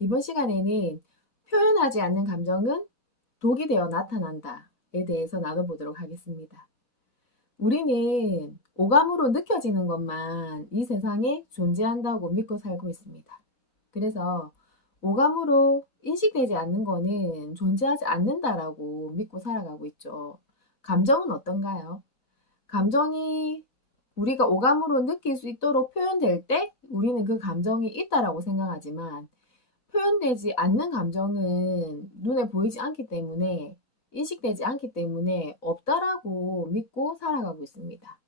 이번 시간에는 표현하지 않는 감정은 독이 되어 나타난다에 대해서 나눠보도록 하겠습니다. 우리는 오감으로 느껴지는 것만 이 세상에 존재한다고 믿고 살고 있습니다. 그래서 오감으로 인식되지 않는 거는 존재하지 않는다라고 믿고 살아가고 있죠. 감정은 어떤가요? 감정이 우리가 오감으로 느낄 수 있도록 표현될 때 우리는 그 감정이 있다라고 생각하지만 표현되지 않는 감정은 눈에 보이지 않기 때문에 인식되지 않기 때문에 없다라고 믿고 살아가고 있습니다.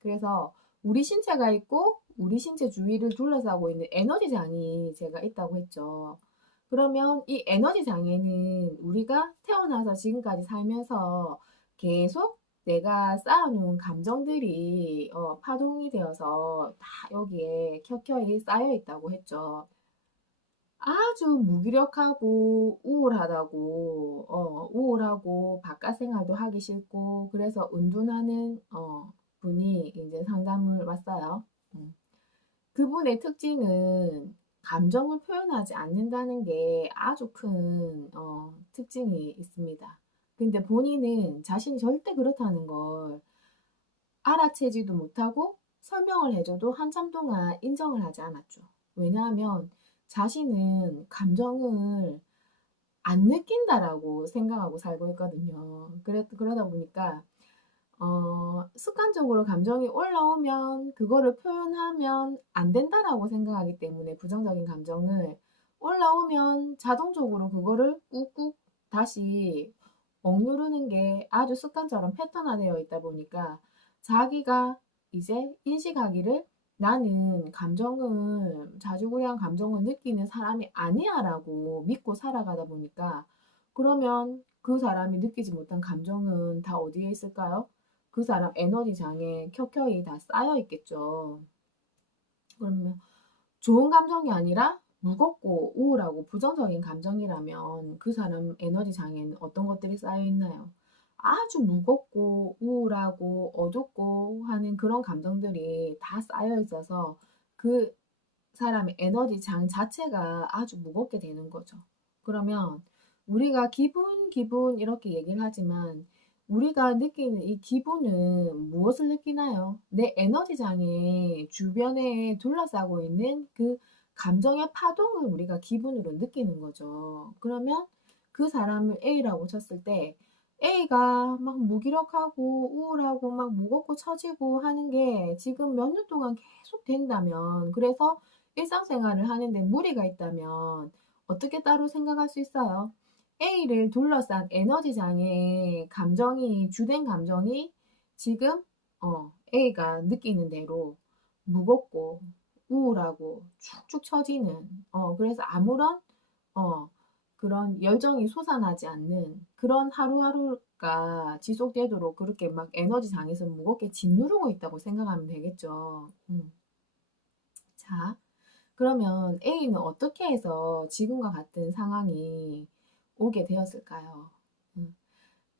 그래서 우리 신체가 있고 우리 신체 주위를 둘러싸고 있는 에너지 장이 제가 있다고 했죠. 그러면 이 에너지 장에는 우리가 태어나서 지금까지 살면서 계속 내가 쌓아놓은 감정들이 파동이 되어서 다 여기에 켜켜이 쌓여 있다고 했죠. 아주 무기력하고 우울하고 바깥 생활도 하기 싫고 그래서 은둔하는 분이 이제 상담을 왔어요. 음. 그분의 특징은 감정을 표현하지 않는다는 게 아주 큰 특징이 있습니다. 근데 본인은 자신이 절대 그렇다는 걸 알아채지도 못하고 설명을 해줘도 한참 동안 인정을 하지 않았죠. 왜냐하면 자신은 감정을 안 느낀다라고 생각하고 살고 있거든요. 그러다 보니까 습관적으로 감정이 올라오면 그거를 표현하면 안 된다라고 생각하기 때문에 부정적인 감정을 올라오면 자동적으로 그거를 꾹꾹 다시 억누르는 게 아주 습관처럼 패턴화되어 있다 보니까 자기가 이제 인식하기를 나는 감정을, 자주구레한 감정을 느끼는 사람이 아니야라고 믿고 살아가다 보니까 그러면 그 사람이 느끼지 못한 감정은 다 어디에 있을까요? 그 사람 에너지 장에 켜켜이 다 쌓여 있겠죠. 그러면 좋은 감정이 아니라 무겁고 우울하고 부정적인 감정이라면 그 사람 에너지 장에는 어떤 것들이 쌓여 있나요? 아주 무겁고 우울하고 어둡고 하는 그런 감정들이 다 쌓여 있어서 그 사람의 에너지 장 자체가 아주 무겁게 되는 거죠. 그러면 우리가 기분 이렇게 얘기를 하지만 우리가 느끼는 이 기분은 무엇을 느끼나요? 내 에너지 장의 주변에 둘러싸고 있는 그 감정의 파동을 우리가 기분으로 느끼는 거죠. 그러면 그 사람을 A라고 쳤을 때 A가 막 무기력하고 우울하고 막 무겁고 처지고 하는 게 지금 몇 년 동안 계속 된다면 그래서 일상생활을 하는데 무리가 있다면 어떻게 따로 생각할 수 있어요? A를 둘러싼 에너지장의 감정이, 주된 감정이 지금 A가 느끼는 대로 무겁고 우울하고 축축 처지는 그래서 아무런 어, 그런 열정이 솟아나지 않는 그런 하루하루가 지속되도록 그렇게 막 에너지장에서 무겁게 짓누르고 있다고 생각하면 되겠죠. 자, 그러면 A는 어떻게 해서 지금과 같은 상황이 오게 되었을까요? 음,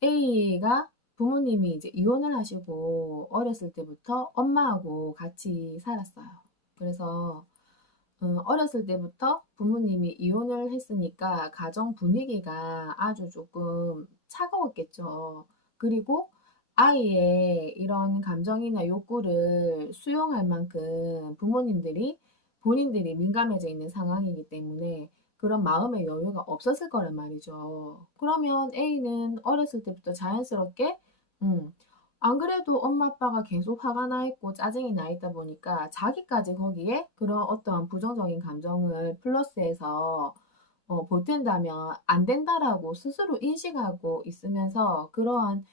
A가 부모님이 이제 이혼을 하시고 어렸을 때부터 엄마하고 같이 살았어요. 그래서 어렸을 때부터 부모님이 이혼을 했으니까 가정 분위기가 아주 조금 차가웠겠죠. 그리고 아이의 이런 감정이나 욕구를 수용할 만큼 부모님들이 본인들이 민감해져 있는 상황이기 때문에 그런 마음의 여유가 없었을 거란 말이죠. 그러면 A는 어렸을 때부터 자연스럽게 음, 안 그래도 엄마 아빠가 계속 화가 나 있고 짜증이 나 있다 보니까 자기까지 거기에 그런 어떠한 부정적인 감정을 플러스해서 보탠다면 안 된다라고 스스로 인식하고 있으면서 그러한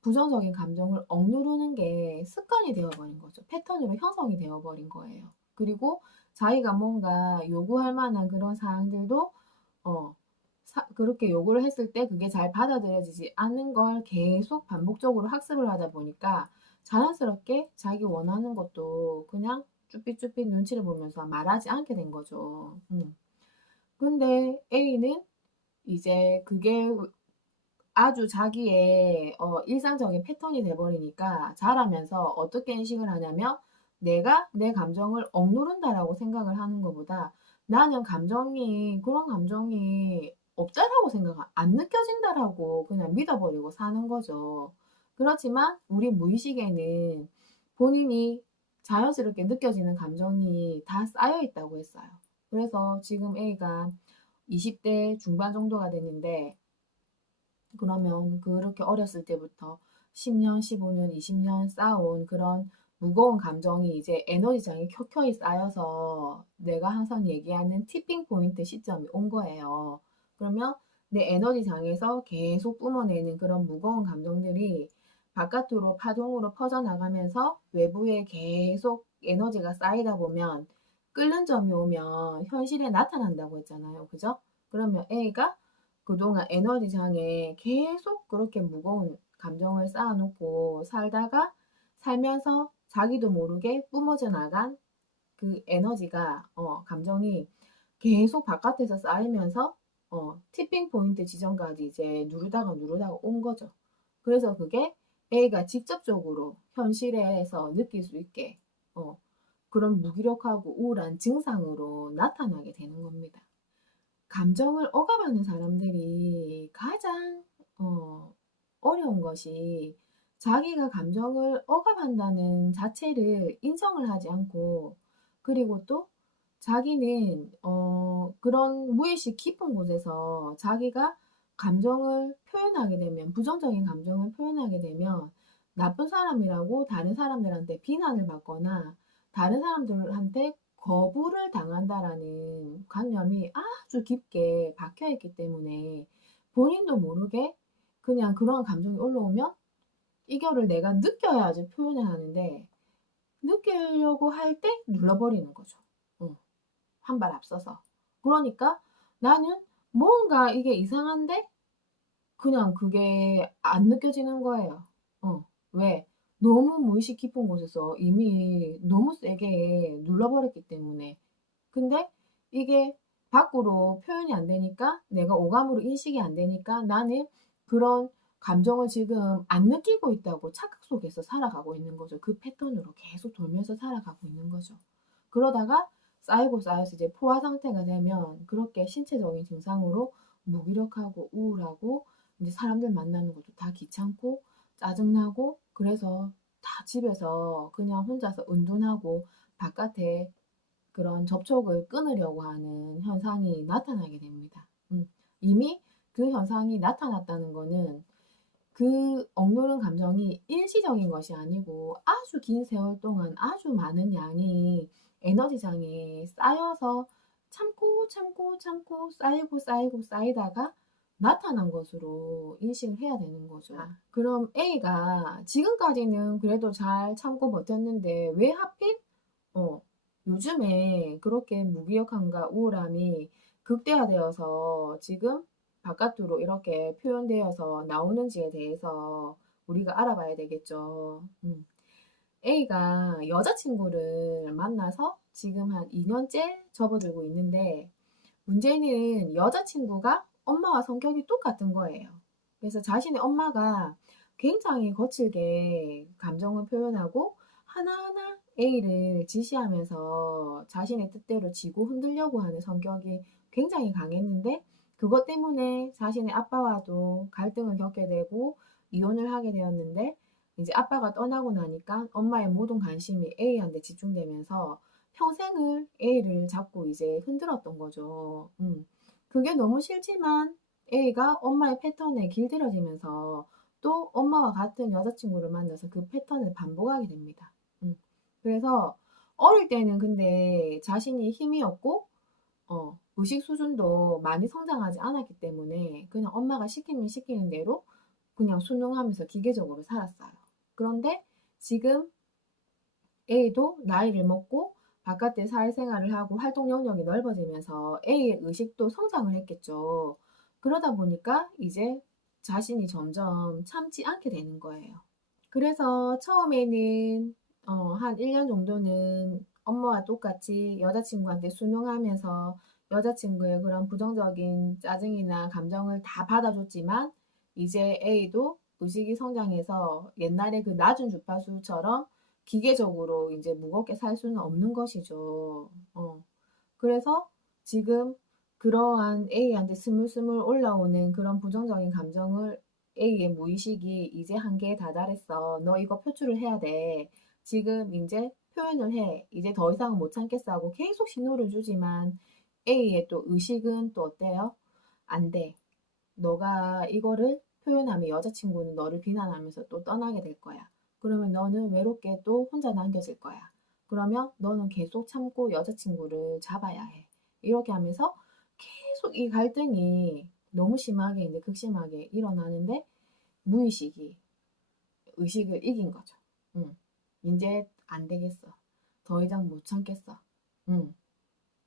부정적인 감정을 억누르는 게 습관이 되어버린 거죠. 패턴으로 형성이 되어버린 거예요. 그리고 자기가 뭔가 요구할 만한 그런 사항들도 어, 그렇게 요구를 했을 때 그게 잘 받아들여지지 않는 걸 계속 반복적으로 학습을 하다 보니까 자연스럽게 자기 원하는 것도 그냥 쭈삣쭈삣 눈치를 보면서 말하지 않게 된 거죠. 근데 A는 이제 그게 아주 자기의 일상적인 패턴이 돼버리니까 자라면서 어떻게 인식을 하냐면 내가 내 감정을 억누른다라고 생각을 하는 것보다 나는 그런 감정이 없다라고 안 느껴진다라고 그냥 믿어버리고 사는 거죠. 그렇지만 우리 무의식에는 본인이 자연스럽게 느껴지는 감정이 다 쌓여 있다고 했어요. 그래서 지금 A가 20대 중반 정도가 됐는데, 그러면 그렇게 어렸을 때부터 10년, 15년, 20년 쌓아온 그런 무거운 감정이 이제 에너지장에 켜켜이 쌓여서 내가 항상 얘기하는 티핑 포인트 시점이 온 거예요. 그러면 내 에너지장에서 계속 뿜어내는 그런 무거운 감정들이 바깥으로 파동으로 퍼져나가면서 외부에 계속 에너지가 쌓이다 보면 끓는 점이 오면 현실에 나타난다고 했잖아요. 그죠? 그러면 A가 그동안 에너지장에 계속 그렇게 무거운 감정을 쌓아놓고 살면서 자기도 모르게 뿜어져 나간 그 에너지가, 감정이 계속 바깥에서 쌓이면서, 티핑 포인트 지점까지 이제 누르다가 온 거죠. 그래서 그게 A가 직접적으로 현실에서 느낄 수 있게, 그런 무기력하고 우울한 증상으로 나타나게 되는 겁니다. 감정을 억압하는 사람들이 가장 어려운 것이 자기가 감정을 억압한다는 자체를 인정을 하지 않고, 그리고 또 자기는 그런 무의식 깊은 곳에서 자기가 감정을 표현하게 되면, 부정적인 감정을 표현하게 되면 나쁜 사람이라고 다른 사람들한테 비난을 받거나 다른 사람들한테 거부를 당한다라는 관념이 아주 깊게 박혀 있기 때문에 본인도 모르게 그냥 그런 감정이 올라오면 이거를 내가 느껴야지 표현을 하는데, 느끼려고 할 때 눌러버리는 거죠. 한 발 앞서서. 그러니까 나는 뭔가 이게 이상한데 그냥 그게 안 느껴지는 거예요. 왜? 너무 무의식 깊은 곳에서 이미 너무 세게 눌러버렸기 때문에. 근데 이게 밖으로 표현이 안 되니까, 내가 오감으로 인식이 안 되니까 나는 그런 감정을 지금 안 느끼고 있다고 착각 속에서 살아가고 있는 거죠. 그 패턴으로 계속 돌면서 살아가고 있는 거죠. 그러다가 쌓이고 쌓여서 이제 포화 상태가 되면 그렇게 신체적인 증상으로 무기력하고 우울하고, 이제 사람들 만나는 것도 다 귀찮고 짜증나고, 그래서 다 집에서 그냥 혼자서 은둔하고 바깥에 그런 접촉을 끊으려고 하는 현상이 나타나게 됩니다. 이미 그 현상이 나타났다는 거는 그 억누른 감정이 일시적인 것이 아니고 아주 긴 세월 동안 아주 많은 양이 에너지장에 쌓여서 참고 쌓이고 쌓이다가 나타난 것으로 인식을 해야 되는 거죠. 그럼 A가 지금까지는 그래도 잘 참고 버텼는데 왜 하필 어, 요즘에 그렇게 무기력함과 우울함이 극대화되어서 지금 바깥으로 이렇게 표현되어서 나오는지에 대해서 우리가 알아봐야 되겠죠. A가 여자친구를 만나서 지금 한 2년째 접어들고 있는데, 문제는 여자친구가 엄마와 성격이 똑같은 거예요. 그래서 자신의 엄마가 굉장히 거칠게 감정을 표현하고 하나하나 A를 지시하면서 자신의 뜻대로 지고 흔들려고 하는 성격이 굉장히 강했는데, 그것 때문에 자신의 아빠와도 갈등을 겪게 되고 이혼을 하게 되었는데, 이제 아빠가 떠나고 나니까 엄마의 모든 관심이 A한테 집중되면서 평생을 A를 잡고 이제 흔들었던 거죠. 그게 너무 싫지만 A가 엄마의 패턴에 길들여지면서 또 엄마와 같은 여자친구를 만나서 그 패턴을 반복하게 됩니다. 그래서 어릴 때는 근데 자신이 힘이 없고 의식 수준도 많이 성장하지 않았기 때문에 그냥 엄마가 시키면 시키는 대로 그냥 순응하면서 기계적으로 살았어요. 그런데 지금 A도 나이를 먹고 바깥에 사회생활을 하고 활동 영역이 넓어지면서 A의 의식도 성장을 했겠죠. 그러다 보니까 이제 자신이 점점 참지 않게 되는 거예요. 그래서 처음에는 한 1년 정도는 엄마와 똑같이 여자친구한테 순응하면서 여자친구의 그런 부정적인 짜증이나 감정을 다 받아줬지만, 이제 A도 의식이 성장해서 옛날에 그 낮은 주파수처럼 기계적으로 이제 무겁게 살 수는 없는 것이죠. 그래서 지금 그러한 A한테 스물스물 올라오는 그런 부정적인 감정을 A의 무의식이 이제 한계에 다다랐어. 너 이거 표출을 해야 돼. 지금 이제 표현을 해. 이제 더 이상은 못 참겠어 하고 계속 신호를 주지만 A의 또 의식은 또 어때요? 안 돼. 너가 이거를 표현하면 여자친구는 너를 비난하면서 또 떠나게 될 거야. 그러면 너는 외롭게 또 혼자 남겨질 거야. 그러면 너는 계속 참고 여자친구를 잡아야 해. 이렇게 하면서 계속 이 갈등이 너무 심하게 이제 극심하게 일어나는데 무의식이 의식을 이긴 거죠. 응. 이제 안 되겠어. 더 이상 못 참겠어. 응.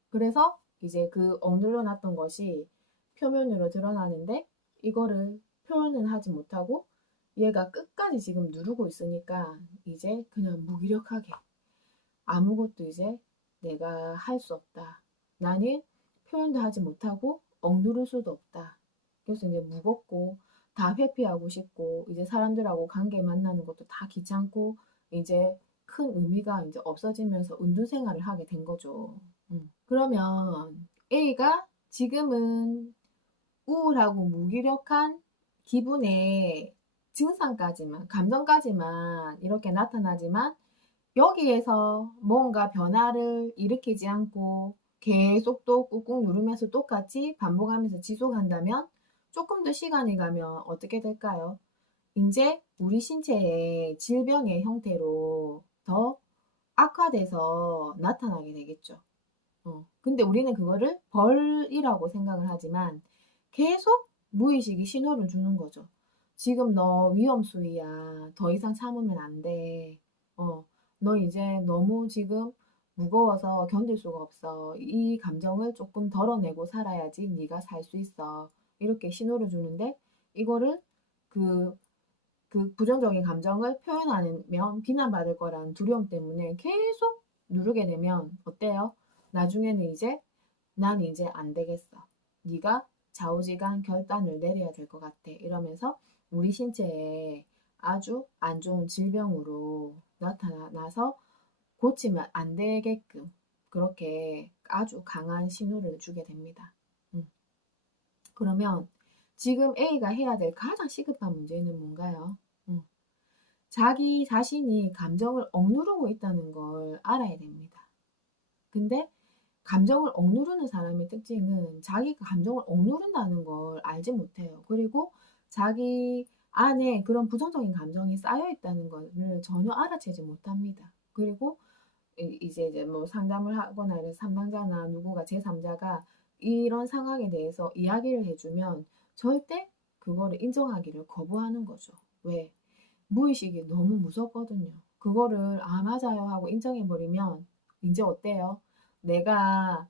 그래서 이제 그 억눌러 놨던 것이 표면으로 드러나는데 이거를 표현은 하지 못하고 얘가 끝까지 지금 누르고 있으니까 이제 그냥 무기력하게 아무것도 이제 내가 할 수 없다. 나는 표현도 하지 못하고 억누를 수도 없다. 그래서 이제 무겁고 다 회피하고 싶고 이제 사람들하고 관계 만나는 것도 다 귀찮고 이제 큰 의미가 이제 없어지면서 은둔 생활을 하게 된 거죠. 그러면 A가 지금은 우울하고 무기력한 기분의 증상까지만, 감정까지만 이렇게 나타나지만 여기에서 뭔가 변화를 일으키지 않고 계속 또 꾹꾹 누르면서 똑같이 반복하면서 지속한다면 조금 더 시간이 가면 어떻게 될까요? 이제 우리 신체의 질병의 형태로 더 악화돼서 나타나게 되겠죠. 근데 우리는 그거를 벌이라고 생각을 하지만 계속 무의식이 신호를 주는 거죠. 지금 너 위험 수위야. 더 이상 참으면 안 돼. 어, 너 이제 너무 지금 무거워서 견딜 수가 없어. 이 감정을 조금 덜어내고 살아야지 네가 살 수 있어. 이렇게 신호를 주는데 이거를 그, 그 부정적인 감정을 표현하면 비난받을 거라는 두려움 때문에 계속 누르게 되면 어때요? 나중에는 이제 난 이제 안 되겠어. 네가 좌우지간 결단을 내려야 될 것 같아. 이러면서 우리 신체에 아주 안 좋은 질병으로 나타나서 고치면 안 되게끔 그렇게 아주 강한 신호를 주게 됩니다. 그러면 지금 A가 해야 될 가장 시급한 문제는 뭔가요? 자기 자신이 감정을 억누르고 있다는 걸 알아야 됩니다. 근데 감정을 억누르는 사람의 특징은 자기가 감정을 억누른다는 걸 알지 못해요. 그리고 자기 안에 그런 부정적인 감정이 쌓여 있다는 것을 전혀 알아채지 못합니다. 그리고 이제 뭐 상담을 하거나 이런 상담자나 누구가 제3자가 이런 상황에 대해서 이야기를 해주면 절대 그거를 인정하기를 거부하는 거죠. 왜? 무의식이 너무 무섭거든요. 그거를 아 맞아요 하고 인정해버리면 이제 어때요? 내가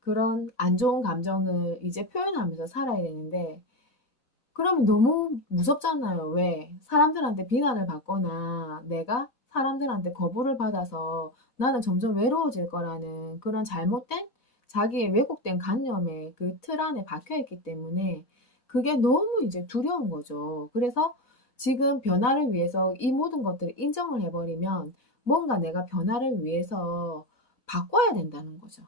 그런 안 좋은 감정을 이제 표현하면서 살아야 되는데 그러면 너무 무섭잖아요. 왜? 사람들한테 비난을 받거나 내가 사람들한테 거부를 받아서 나는 점점 외로워질 거라는 그런 잘못된 자기의 왜곡된 관념에 그 틀 안에 박혀 있기 때문에 그게 너무 이제 두려운 거죠. 그래서 지금 변화를 위해서 이 모든 것들을 인정을 해버리면 뭔가 내가 변화를 위해서 바꿔야 된다는 거죠.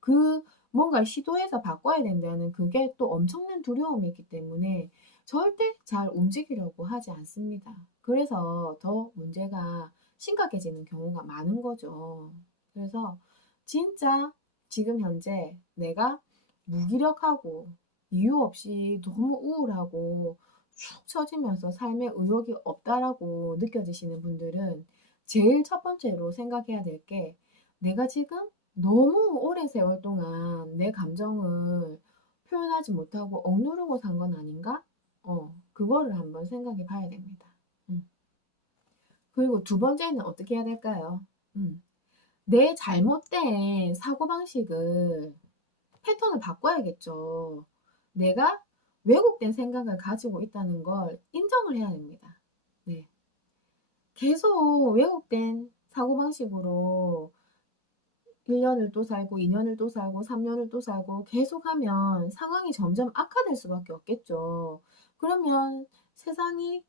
그 뭔가 시도해서 바꿔야 된다는 그게 또 엄청난 두려움이 있기 때문에 절대 잘 움직이려고 하지 않습니다. 그래서 더 문제가 심각해지는 경우가 많은 거죠. 그래서 진짜 지금 현재 내가 무기력하고 이유 없이 너무 우울하고 축 처지면서 삶에 의욕이 없다라고 느껴지시는 분들은 제일 첫 번째로 생각해야 될 게 내가 지금 너무 오랜 세월 동안 내 감정을 표현하지 못하고 억누르고 산 건 아닌가? 그거를 한번 생각해 봐야 됩니다. 음. 그리고 두 번째는 어떻게 해야 될까요? 내 잘못된 사고방식을, 패턴을 바꿔야겠죠. 내가 왜곡된 생각을 가지고 있다는 걸 인정을 해야 됩니다. 네. 계속 왜곡된 사고방식으로 1년을 또 살고 2년을 또 살고 3년을 또 살고 계속하면 상황이 점점 악화될 수밖에 없겠죠. 그러면 세상이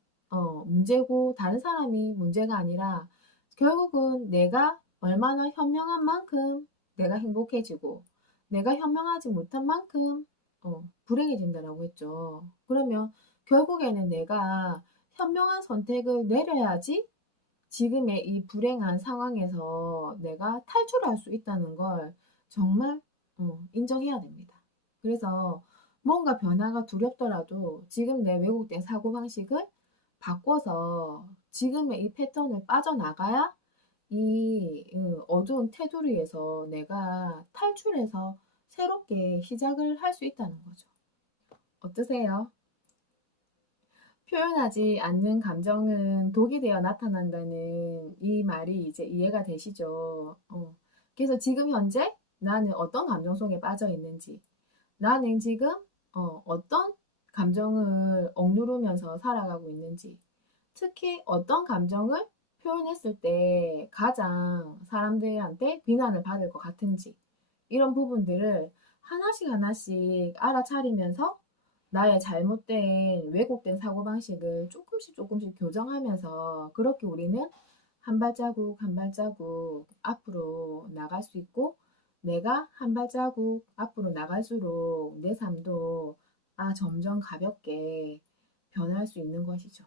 문제고 다른 사람이 문제가 아니라 결국은 내가 얼마나 현명한 만큼 내가 행복해지고 내가 현명하지 못한 만큼 불행해진다라고 했죠. 그러면 결국에는 내가 현명한 선택을 내려야지 지금의 이 불행한 상황에서 내가 탈출할 수 있다는 걸 정말 인정해야 됩니다. 그래서 뭔가 변화가 두렵더라도 지금 내 왜곡된 사고방식을 바꿔서 지금의 이 패턴을 빠져나가야 이 어두운 테두리에서 내가 탈출해서 새롭게 시작을 할 수 있다는 거죠. 어떠세요? 표현하지 않는 감정은 독이 되어 나타난다는 이 말이 이제 이해가 되시죠? 그래서 지금 현재 나는 어떤 감정 속에 빠져 있는지, 나는 지금 어떤 감정을 억누르면서 살아가고 있는지, 특히 어떤 감정을 표현했을 때 가장 사람들한테 비난을 받을 것 같은지, 이런 부분들을 하나씩 하나씩 알아차리면서 나의 잘못된 왜곡된 사고방식을 조금씩 교정하면서 그렇게 우리는 한 발자국 한 발자국 앞으로 나갈 수 있고 내가 한 발자국 앞으로 나갈수록 내 삶도 점점 가볍게 변할 수 있는 것이죠.